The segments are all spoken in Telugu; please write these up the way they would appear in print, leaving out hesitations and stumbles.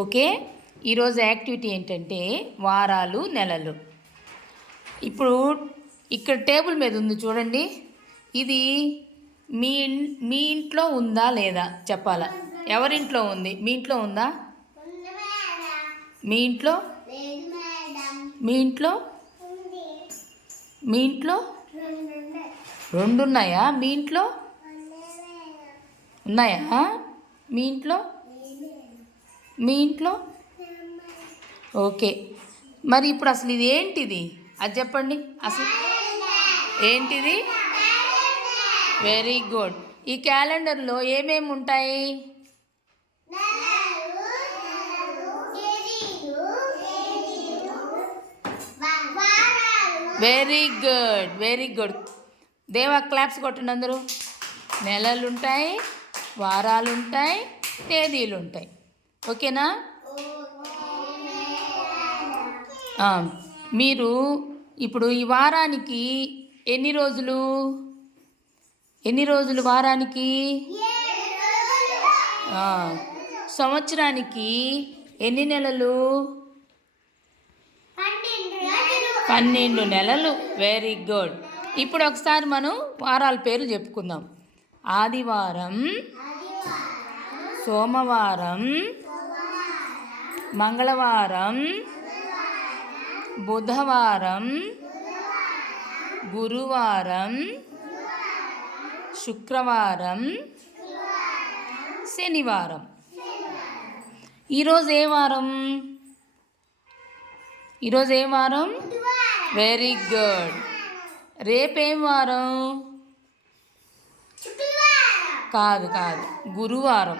ఓకే, ఈరోజు యాక్టివిటీ ఏంటంటే వారాలు నెలలు. ఇప్పుడు ఇక్కడ టేబుల్ మీద ఉంది చూడండి. ఇది మీ మీ ఇంట్లో ఉందా లేదా చెప్పాలా? ఎవరింట్లో ఉంది? మీ ఇంట్లో ఉందా? మీ ఇంట్లో మీ ఇంట్లో మీ ఇంట్లో రెండు ఉన్నాయా? మీ ఇంట్లో ఉన్నాయా? మీ ఇంట్లో మీ ఇంట్లో ఓకే. మరి ఇప్పుడు అసలు ఇది ఏంటిది అది చెప్పండి. అసలు ఏంటిది? Very good. ఈ క్యాలెండర్లో ఏమేమి ఉంటాయి? Very good, very good. దేవా క్లాప్స్ కొట్టండి అందరూ. నెలలు ఉంటాయి, వారాలు ఉంటాయి, తేదీలు ఉంటాయి. ఓకేనా? మీరు ఇప్పుడు ఈ వారానికి ఎన్ని రోజులు వారానికి? సంవత్సరానికి ఎన్ని నెలలు? 12 నెలలు. Very good. ఇప్పుడు ఒకసారి మనం వారాల పేర్లు చెప్పుకుందాం. ఆదివారం, సోమవారం, మంగళవారం, బుధవారం, గురువారం, శుక్రవారం, శనివారం. ఈరోజు ఏ వారం? Very good. రేపేం వారం? కాదు, గురువారం.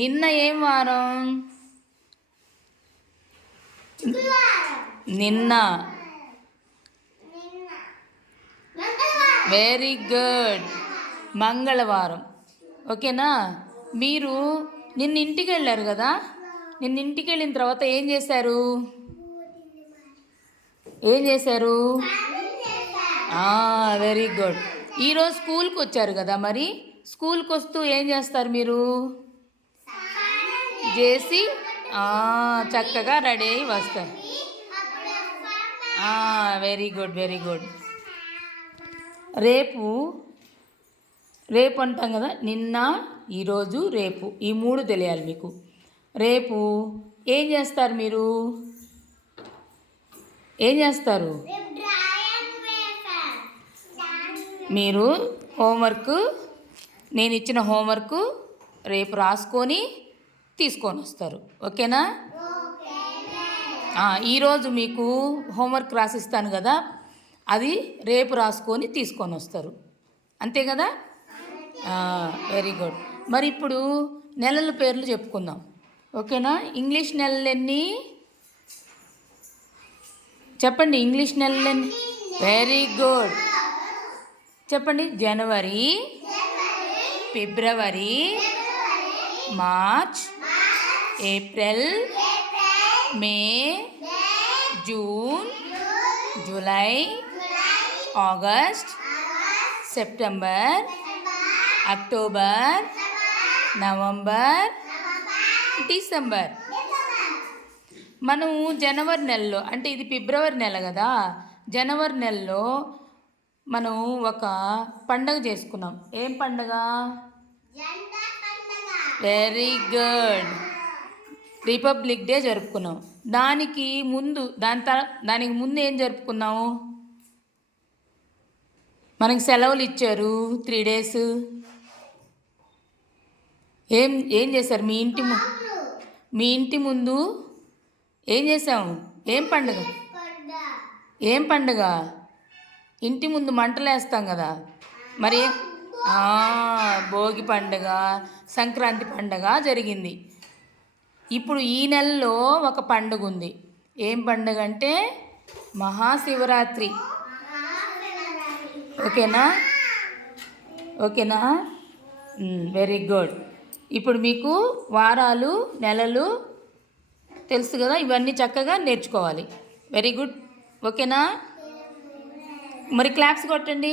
నిన్న ఏం వారం? నిన్న. వెరీ గుడ్, మంగళవారం. ఓకేనా? మీరు నిన్న ఇంటికి వెళ్ళారు కదా, నిన్న ఇంటికి వెళ్ళిన తర్వాత ఏం చేశారు? Very good. ఈరోజు స్కూల్కి వచ్చారు కదా, మరి స్కూల్కి వస్తూ ఏం చేస్తారు మీరు? చేసి చక్కగా రెడీ అయ్యి వస్తారు. Very good. రేపు అంటాం కదా, నిన్న, ఈరోజు, రేపు. ఈ 3 తెలియాలి మీకు. రేపు ఏం చేస్తారు మీరు? మీరు హోంవర్క్, నేను ఇచ్చిన హోంవర్క్ రేపు రాసుకొని తీసుకొని వస్తారు. ఓకేనా? ఈరోజు మీకు హోంవర్క్ రాసిస్తాను కదా, అది రేపు రాసుకొని తీసుకొని వస్తారు. అంతే కదా? Very good. మరి ఇప్పుడు నెలల పేర్లు చెప్పుకుందాం. ఓకేనా? ఇంగ్లీష్ నెలలు ఎన్ని చెప్పండి? ఇంగ్లీష్ నెలలు ఎన్ని? Very good. చెప్పండి. జనవరి, ఫిబ్రవరి, March, April, May, June, July, August, September, October, November, December. మనం జనవరి నెలలో, అంటే ఇది ఫిబ్రవరి నెల కదా, జనవరి నెలలో మనం ఒక పండగ చేసుకున్నాం. ఏం పండగ? వెరీ గుడ్, రిపబ్లిక్ డే జరుపుకున్నాం. దానికి ముందు ఏం జరుపుకున్నాము? మనకి సెలవులు ఇచ్చారు 3 days. ఏం చేశారు? మీ ఇంటి ముందు ఏం చేసాము? ఏం పండుగ? ఇంటి ముందు మంటలు వేస్తాం కదా, మరి భోగి పండుగ, సంక్రాంతి పండుగ జరిగింది. ఇప్పుడు ఈ నెలలో ఒక పండుగ ఉంది. ఏం పండుగ అంటే మహాశివరాత్రి. ఓకేనా? Very good. ఇప్పుడు మీకు వారాలు, నెలలు తెలుసు కదా, ఇవన్నీ చక్కగా నేర్చుకోవాలి. Very good. ఓకేనా? మరి క్లాప్స్ కొట్టండి.